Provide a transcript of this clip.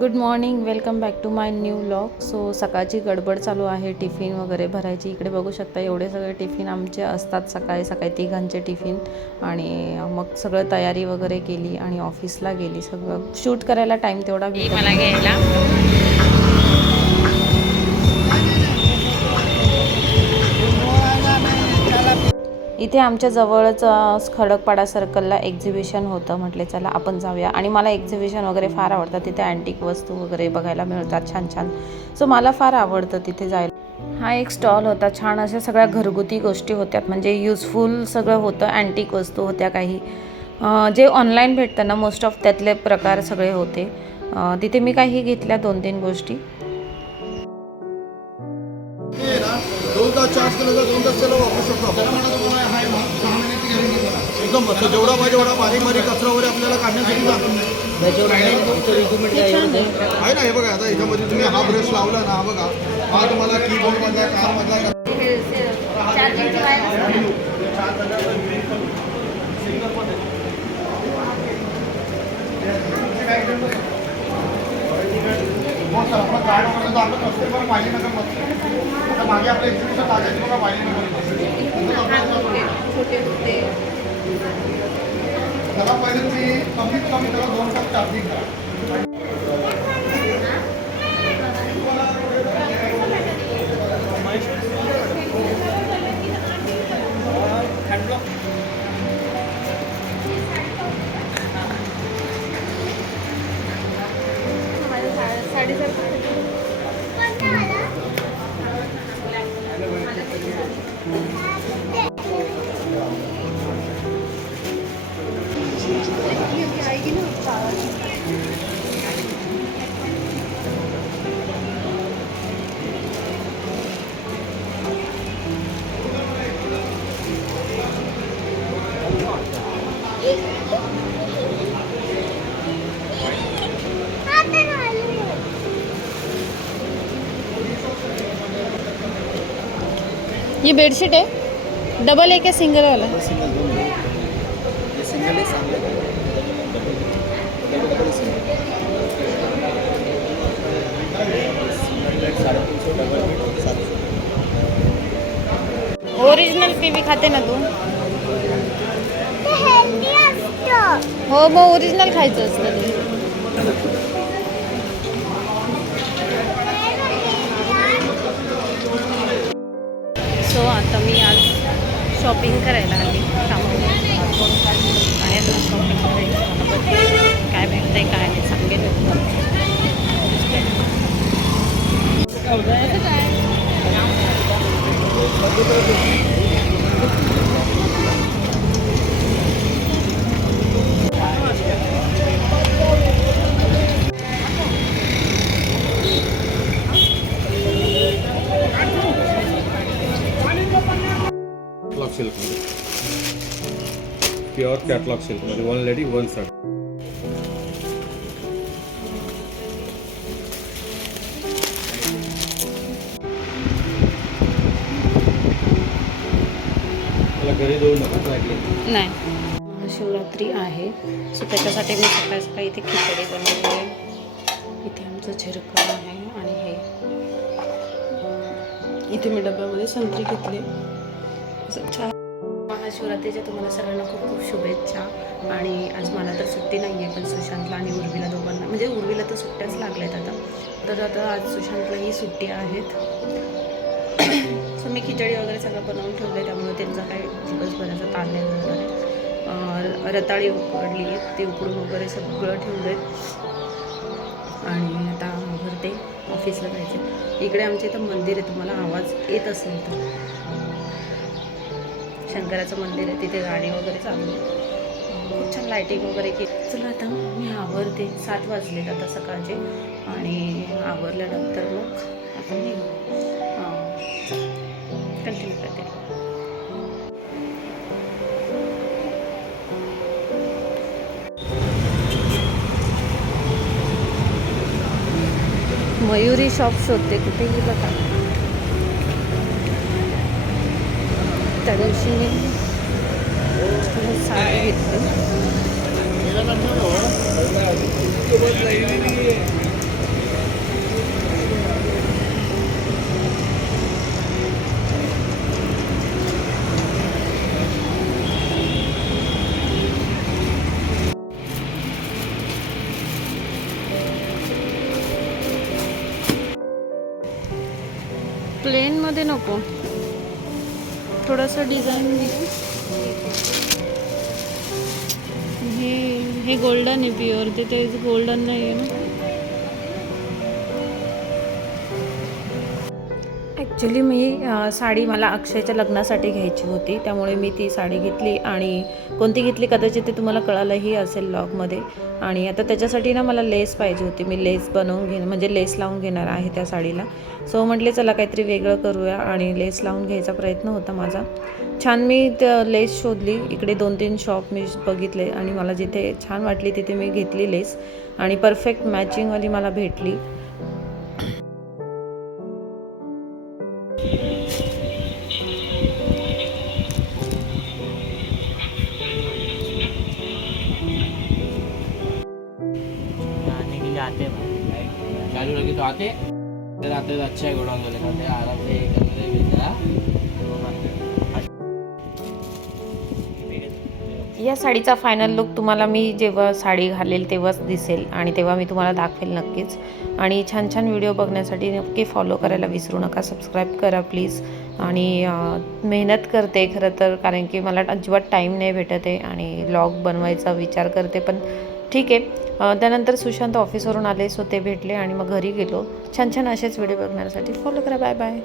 Good morning, welcome back to my new vlog. So सकाळची गडबड चालू आहे, टिफिन वगैरे भरायची. इकडे बघू शकता एवढे सगळे टिफिन आमचे असतात सकाळी सकाळी, तिघांचे टिफिन. आणि मग सगळं तयारी वगैरे केली आणि ऑफिसला गेली. सगळं शूट करायला टाईम तेवढा मला घ्यायला. इथे आमच्या जवळच खडकपाडा सर्कलला एक्झिबिशन होतं. म्हटले चला आपण जाऊया. आणि मला एक्झिबिशन वगैरे फार आवडतं. तिथे अँटिक वस्तू वगैरे बघायला मिळतात छान छान. सो मला फार आवडतं तिथे जायला. हा एक स्टॉल होता. छान अशा सगळ्या घरगुती गोष्टी होत्या, म्हणजे युजफुल सगळं होतं. अँटिक वस्तू होत्या काही, जे ऑनलाईन भेटतं ना मोस्ट ऑफ त्यातले प्रकार सगळे होते. तिथे मी काही घेतल्या 2-3 गोष्टी. एकदम मस्त. जेवढा पाहिजे एवढा बारीक बारीक कचरा वगैरे आपल्याला काढण्यासाठी आहे ना. हे बघा, आता याच्यामध्ये तुम्ही हा ब्रश लावला ना, हा बघा, हा तुम्हाला कीबोर्ड मधला कार मधला मागे आपलं एक्झिबिशन लागायचं बघा, त्याला पहिले तुम्ही कमीत कमी त्याला 2 तास चार्जिंग करा. ये बेडशीट है, डबल है क्या सिंगल वाला? सिंगल है, ओरिजिनल पीवी खाते ना तू? हो, मग ओरिजिनल खायचं असतं ते. सो आता मी आज शॉपिंग करायला आली कामावर. आणि आता शॉपिंग करायची, काय भेटतंय काय नाही सांगेल. सिल्क मध्ये प्युअर कॅटलॉग सिल्क मध्ये 1 लेडी 1 शर्ट. घरी जाऊ नका नाही. महाशिवरात्री आहे, सो त्याच्यासाठी मी सकाळी सकाळी इथे खिचडी बनवली आहे. इथे आमचं झिरकण आहे आणि हे इथे मी डब्यामध्ये संत्री घेतली. महाशिवरात्रीच्या तुम्हाला सर्वांना खूप खूप शुभेच्छा. आणि आज मला तर सुट्टी नाही आहे, पण सुशांतला आणि उर्वीला दोघांना, म्हणजे उर्वीला तर सुट्ट्याच लागल्यात आता. तर आता आज सुशांतलाही सुट्टी आहेत. सो मी खिचडी वगैरे सगळं बनवून ठेवलं आहे, त्यामुळे त्यांचा काही दिवसभराचा ताण नाही होणार आहे. रताळी उकडली आहे, ते उकडून वगैरे सगळं ठेवलं आहे. आणि आता भरते, ऑफिसला जायचं. इकडे आमच्या इथं मंदिर आहे, तुम्हाला आवाज येत असेल तर. शंकराचं मंदिर आहे, तिथे गाणी वगैरे चालू आहे. खूप छान लाईटिंग वगैरे केली. चला आता मी आवरते. 7 वाजलेत आता सकाळचे. आणि आवरल्यानंतर मग आपण कंटिन्यू करते. मयुरी शॉप शोधते, कुठेही बघा. त्या दिवशी साडी घेतली. मध्ये नको, थोडंसं डिझाईन हे गोल्डन आहे प्युअर, ते गोल्डन नाही आहे ना. ॲक्च्युली मी साडी मला अक्षयच्या लग्नासाठी घ्यायची होती, त्यामुळे मी ती साडी घेतली. आणि कोणती घेतली कदाचित ते तुम्हाला कळालंही असेल ब्लॉगमध्ये. आणि आता त्याच्यासाठी ना मला लेस पाहिजे होती. मी लेस बनवून म्हणजे लेस लावून घेणार आहे त्या साडीला. सो म्हटले चला काहीतरी वेगळं करूया, आणि लेस लावून घ्यायचा प्रयत्न होता माझा. छान मी लेस शोधली, इकडे 2-3 शॉप मी बघितले आणि मला जिथे छान वाटली तिथे मी घेतली लेस, आणि परफेक्ट मॅचिंगवाली मला भेटली. आने के लिए आते हैं भाई, चालू लगे तो आते आते अच्छा है गोडाउन वाले खाते आराम से करने बेचना। या साडीचा फायनल लुक तुम्हाला मी जेव्हा साडी घालेल तेव्हाच दिसेल, आणि तेव्हा मी तुम्हाला दाखवेल नक्कीच. आणि छान छान व्हिडिओ बघण्यासाठी नक्की फॉलो करायला विसरू नका, सबस्क्राईब करा प्लीज. आणि मेहनत करते खरं तर, कारण की मला अजिबात टाईम नाही भेटत आहे आणि व्लॉग बनवायचा विचार करते, पण ठीक आहे. त्यानंतर सुशांत ऑफिसवरून आले, सो ते भेटले आणि मग घरी गेलो. छान छान असेच व्हिडिओ बघण्यासाठी फॉलो करा. Bye bye.